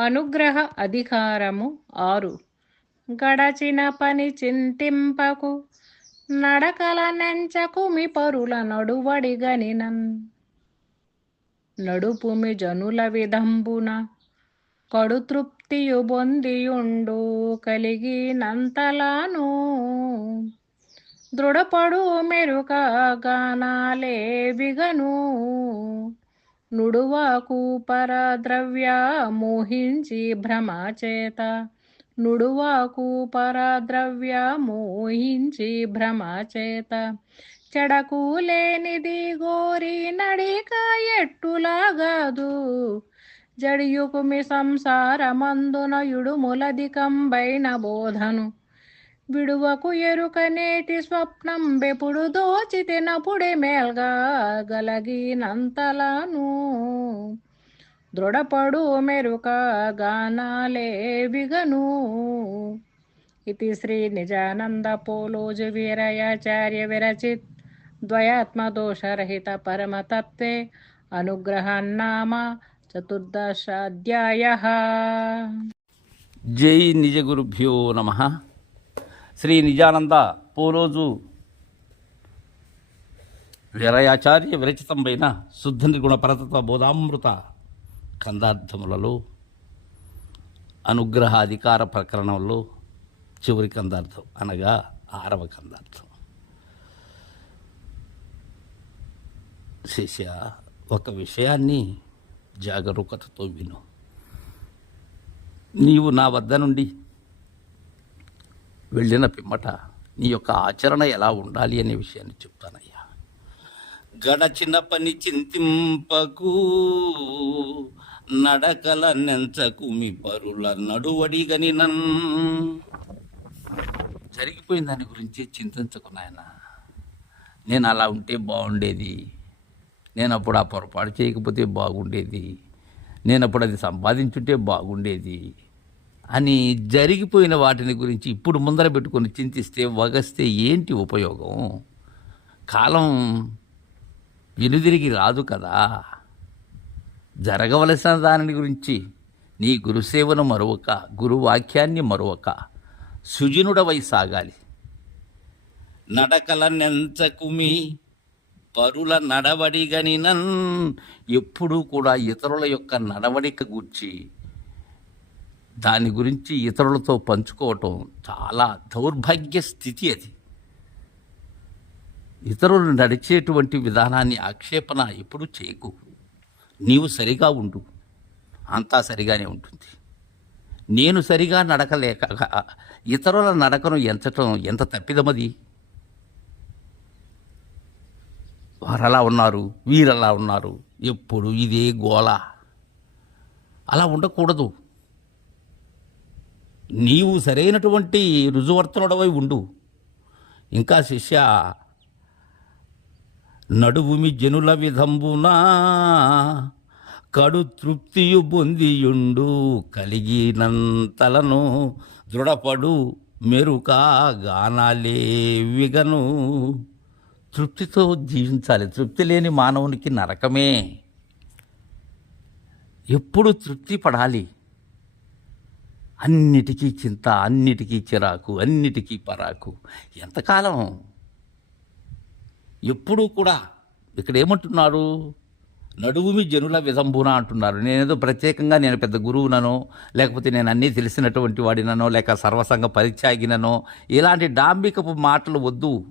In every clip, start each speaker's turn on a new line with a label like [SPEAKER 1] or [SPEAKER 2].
[SPEAKER 1] అనుగ్రహ అధికారము ఆరు. గడచిన పని చింతింపకు నడకల నెంచకు మీ పరుల నడువడిగనినన్ నడుపుమి జనుల విధంబున కడు తృప్తియు బొందియుండు కలిగినంతలాను. దృఢపడు మెరుక గానాలే బిగను నుడువాకు ద్రవ్య మోహించి భ్రమచేత. నుడువాకు ద్రవ్య మోహించి భ్రమచేత. చెడకు లేనిది గోరి నడిక ఎట్టులాగదు. జడియుకుమి సంసారమందున యుడుములధికంబైన బోధను. విడువకు ఎరుక నేటి స్వప్నం బెపుడు దోచితినప్పుడే మేల్గా గలగినంతలను. దృఢపడు మెరుక గానాలే విగను ఇది శ్రీ నిజానంద పోలోజు వీరయాచార్య విరచిత్ ద్వయాత్మదోషరహిత పరమతత్వే అనుగ్రహన్నామ చతుర్దశాధ్యాయ.
[SPEAKER 2] జై నిజగురుభ్యో నమ. శ్రీ నిజానంద పోరోజు వీరయాచార్య విరచితమైన శుద్ధ నిర్గుణ పరతత్వ బోధామృత కందార్థములలో అనుగ్రహ అధికార ప్రకరణంలో చివరి కందార్థం అనగా ఆరవ కందార్థం. శిష్య ఒక విషయాన్ని జాగరూకతతో విను. నీవు నా వద్ద నుండి వెళ్ళిన పిమ్మట నీ యొక్క ఆచరణ ఎలా ఉండాలి? అనే విషయాన్ని చెప్తానయ్యా. గడచిన పని చింతింపకు నడకల నెంచకు మీ పరుల నడువడిగని నన్. జరిగిపోయిన దాని గురించి చింతించకు నాయన. నేను అలా ఉంటే బాగుండేది. నేను అప్పుడు ఆ పొరపాటు చేయకపోతే బాగుండేది. నేను అప్పుడు అది సంపాదించుంటే బాగుండేది. అని జరిగిపోయిన వాటిని గురించి ఇప్పుడు ముందర పెట్టుకొని చింతిస్తే వగస్తే ఏంటి ఉపయోగం? కాలం వెనుదిరిగి రాదు కదా. జరగవలసిన దానిని గురించి నీ గురుసేవను మరొక గురువాక్యాన్ని మరొక సుజినుడవై సాగాలి. నడకల నెంచకుమి పరుల నడవడిగనినన్ ఎప్పుడూ కూడా ఇతరుల యొక్క నడవడిక గూర్చి దాని గురించి ఇతరులతో పంచుకోవటం చాలా దౌర్భాగ్య స్థితి అది. ఇతరులు నడిచేటువంటి విధానాన్ని ఆక్షేపణ ఎప్పుడు చేయకు. నీవు సరిగా ఉండు. అంతా సరిగానే ఉంటుంది. నేను సరిగా నడకలేక ఇతరుల నడకను ఎంచటం ఎంత తప్పిదమది వారలా ఉన్నారు వీరలా ఉన్నారు ఎప్పుడు ఇదే గోళ. అలా ఉండకూడదు. నీవు సరైనటువంటి రుజువర్తనుడవై ఉండు. ఇంకా శిష్య నడువుమి జనుల విధంబునా కడు తృప్తియు పొందియుండు కలిగినంతలను దృఢపడు మెరుకా గానాలే విగను. తృప్తితో జీవించాలి. తృప్తి లేని మానవునికి నరకమే. ఎప్పుడు తృప్తి పడాలి. అన్నిటికీ చింత అన్నిటికీ చిరాకు అన్నిటికీ పరాకు. ఎంతకాలం? ఎప్పుడూ కూడా ఇక్కడ ఏమంటున్నారు? నడువుమి జనుల విధంబున అంటున్నారు. నేనేదో ప్రత్యేకంగా నేను పెద్ద గురువుననో లేకపోతే నేను అన్నీ తెలిసినటువంటి వాడిననో లేక సర్వసంగ పరిత్యాగిననో ఇలాంటి డాంబికపు మాటలు వద్దు.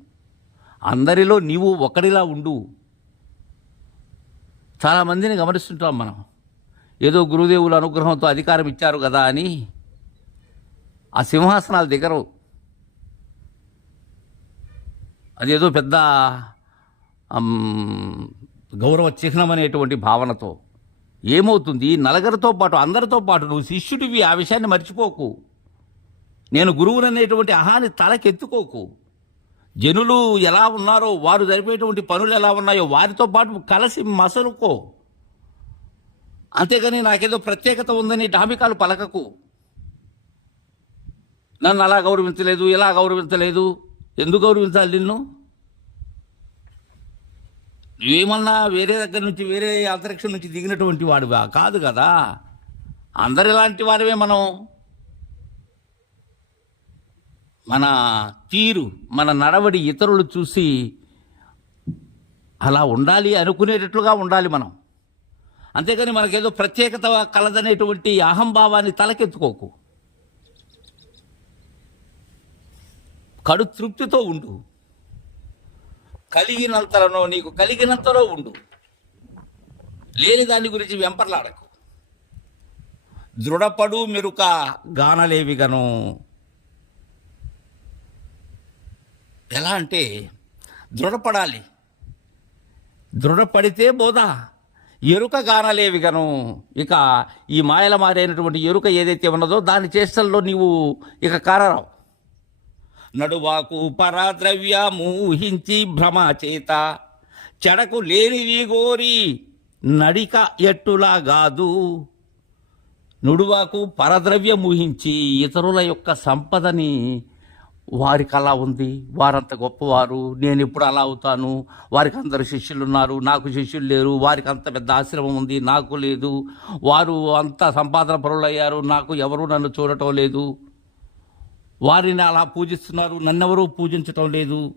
[SPEAKER 2] అందరిలో నీవు ఒకడిలా ఉండు. చాలామందిని గమనిస్తుంటాం మనం. ఏదో గురుదేవుల అనుగ్రహంతో అధికారం ఇచ్చారు కదా అని. ఆ సింహాసనాలు దిగరు అదేదో పెద్ద గౌరవ చిహ్నం అనేటువంటి భావనతో ఏమవుతుంది? నలగరితో పాటు అందరితో పాటు నువ్వు శిష్యుడివి ఆ విషయాన్ని మర్చిపోకు. నేను గురువుననేటువంటి అహాన్ని తలకెత్తుకోకు. జనులు ఎలా ఉన్నారో వారు జరిపేటువంటి పనులు ఎలా ఉన్నాయో వారితో పాటు కలిసి మసలుకో. అంతేగాని నాకేదో ప్రత్యేకత ఉందని డామికాలు పలకకు. నన్ను అలా గౌరవించలేదు ఇలా గౌరవించలేదు. ఎందుకు గౌరవించాలి నిన్ను? నువ్వేమన్నా వేరే దగ్గర నుంచి వేరే అంతరిక్షం నుంచి దిగినటువంటి వాడివా? కాదు కదా. అందరిలాంటి వారమే మనం. మన తీరు మన నడవడి ఇతరులు చూసి అలా ఉండాలి అనుకునేటట్లుగా ఉండాలి మనం. అంతేకాని మనకేదో ప్రత్యేకత కలదనేటువంటి అహంభావాన్ని తలకెత్తుకోకు. కడు తృప్తితో ఉండు. కలిగినంతలో నీకు కలిగినంతలో ఉండు. లేని దాని గురించి వెంపర్లాడకు. దృఢపడు మెరుక గానలేవిగను. ఎలా అంటే దృఢపడాలి. దృఢపడితే బోధ ఎరుక గానలేవిగను. ఇక ఈ మాయల మారైనటువంటి ఎరుక ఏదైతే ఉన్నదో దాని చేష్టల్లో నీవు ఇక కారరావు. నడువాకు పరాద్రవ్య మూహించి భ్రమ చేత చెడకు లేనివి గోరి నడిక ఎట్టులా గాదు. నుడువాకు పరద్రవ్య మూహించి ఇతరుల యొక్క సంపదని వారికి అలా ఉంది. వారంత గొప్పవారు. నేను ఎప్పుడు అలా అవుతాను. వారికి అందరు శిష్యులు ఉన్నారు నాకు శిష్యులు లేరు. వారికి అంత పెద్ద ఆశ్రమం ఉంది. నాకు లేదు. వారు అంత సంపాదన పరులయ్యారు. నాకు ఎవరు నన్ను చూడటం లేదు. వారిని అలా పూజిస్తున్నారు నన్నెవరూ పూజించటం లేదు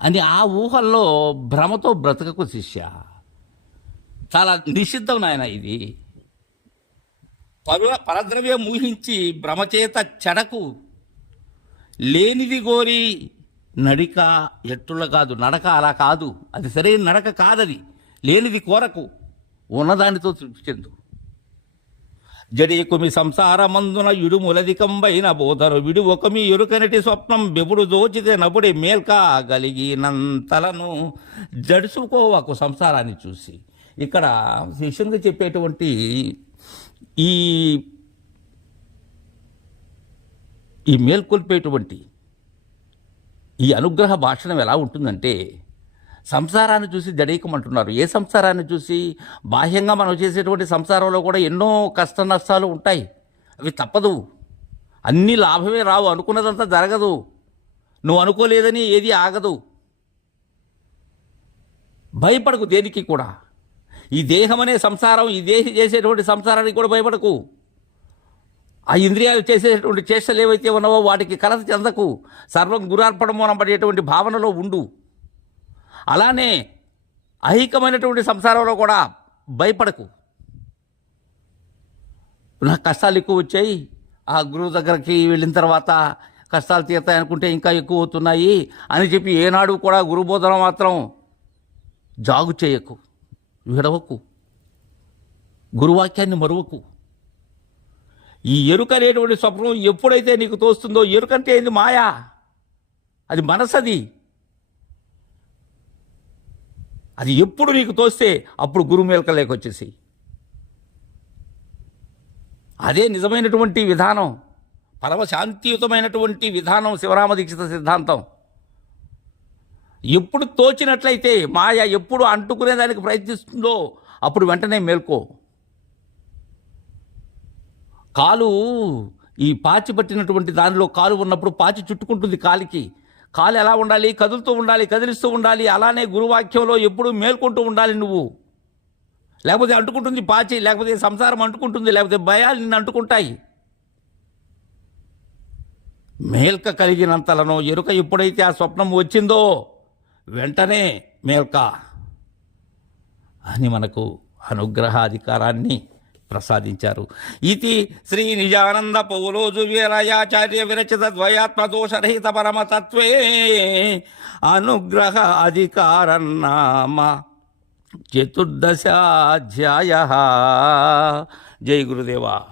[SPEAKER 2] అని ఆ ఊహల్లో భ్రమతో బ్రతకకు శిష్య. చాలా నిషిద్ధం నాయన ఇది. పరు పరద్రవ్యం ఊహించి భ్రమచేత చెడకు. లేనిది గోరి నడిక ఎట్టుల కాదు నడక అలా కాదు. అది సరైన నడక కాదది. లేనిది కోరకు ఉన్నదానితో తృప్తి చెందు. జడేకుమి సంసారమందున యుడుములధికంబైన బోధరు విడు ఒకమి ఎరుకనటి స్వప్నం బెబుడు దోచితే నబుడి మేల్కా గలిగినంతలను జడుసుకోవకు సంసారాన్ని చూసి. ఇక్కడ శిష్యునికి చెప్పేటువంటి ఈ ఈ మేల్కొల్పేటువంటి ఈ అనుగ్రహ భాషణం ఎలా ఉంటుందంటే సంసారాన్ని చూసి జడేయకమంటున్నారు ఏ సంసారాన్ని చూసి? బాహ్యంగా మనం చేసేటువంటి సంసారంలో కూడా ఎన్నో కష్ట నష్టాలు ఉంటాయి. అవి తప్పదు. అన్ని లాభమే రావు. అనుకున్నదంతా జరగదు. నువ్వు అనుకోలేదని ఏది ఆగదు. భయపడకు దేనికి కూడా. ఈ దేహం అనే సంసారం ఈ దేహి చేసేటువంటి సంసారానికి కూడా భయపడకు. ఆ ఇంద్రియాలు చేసేటువంటి చేష్టలు ఏవైతే ఉన్నావో వాటికి కలత చెందకు. సర్వం గురార్పణం అనబడేటువంటి భావనలో ఉండు. అలానే ఐహికమైనటువంటి సంసారంలో కూడా భయపడకు. నాకు కష్టాలు ఎక్కువ వచ్చాయి. ఆ గురువు దగ్గరికి వెళ్ళిన తర్వాత కష్టాలు తీరుతాయి అనుకుంటే ఇంకా ఎక్కువ అవుతున్నాయి అని చెప్పి ఏనాడు కూడా గురుబోధన మాత్రం జాగు చేయకు విడవకు గురువాక్యాన్ని మరువకు. ఈ ఎరుక అనేటువంటి స్వప్నం ఎప్పుడైతే నీకు తోస్తుందో ఎరుకంటే ఏంది మాయా? అది మనసది. అది ఎప్పుడు నీకు తోస్తే అప్పుడు గురు మేల్కలేకి వచ్చేసి. అదే నిజమైనటువంటి విధానం పరమశాంతియుతమైనటువంటి విధానం శివరామ దీక్షిత సిద్ధాంతం. ఎప్పుడు తోచినట్లయితే మాయ ఎప్పుడు అంటుకునేదానికి ప్రయత్నిస్తుందో అప్పుడు వెంటనే మేల్కో. కాలు ఈ పాచి పట్టినటువంటి దానిలో కాలు ఉన్నప్పుడు పాచి చుట్టుకుంటుంది కాలికి. కాలు ఎలా ఉండాలి? కదులుతూ ఉండాలి కదిలిస్తూ ఉండాలి. అలానే గురువాక్యంలో ఎప్పుడు మేల్కొంటూ ఉండాలి నువ్వు. లేకపోతే అంటుకుంటుంది పాచి లేకపోతే సంసారం అంటుకుంటుంది లేకపోతే భయాలు నిన్ను అంటుకుంటాయి. మేల్క కలిగినంతలను ఎరుక ఎప్పుడైతే ఆ స్వప్నం వచ్చిందో వెంటనే మేల్క అని మనకు అనుగ్రహాధికారాన్ని ప్రసాదించారు. ఇది శ్రీ నిజానంద పౌలోజు వీరయాచార్య విరచిత ద్వయాత్మదోషరహిత పరమతత్వే అనుగ్రహ అధికారన్నామ చతుర్దశాధ్యాయ. జై గురుదేవా.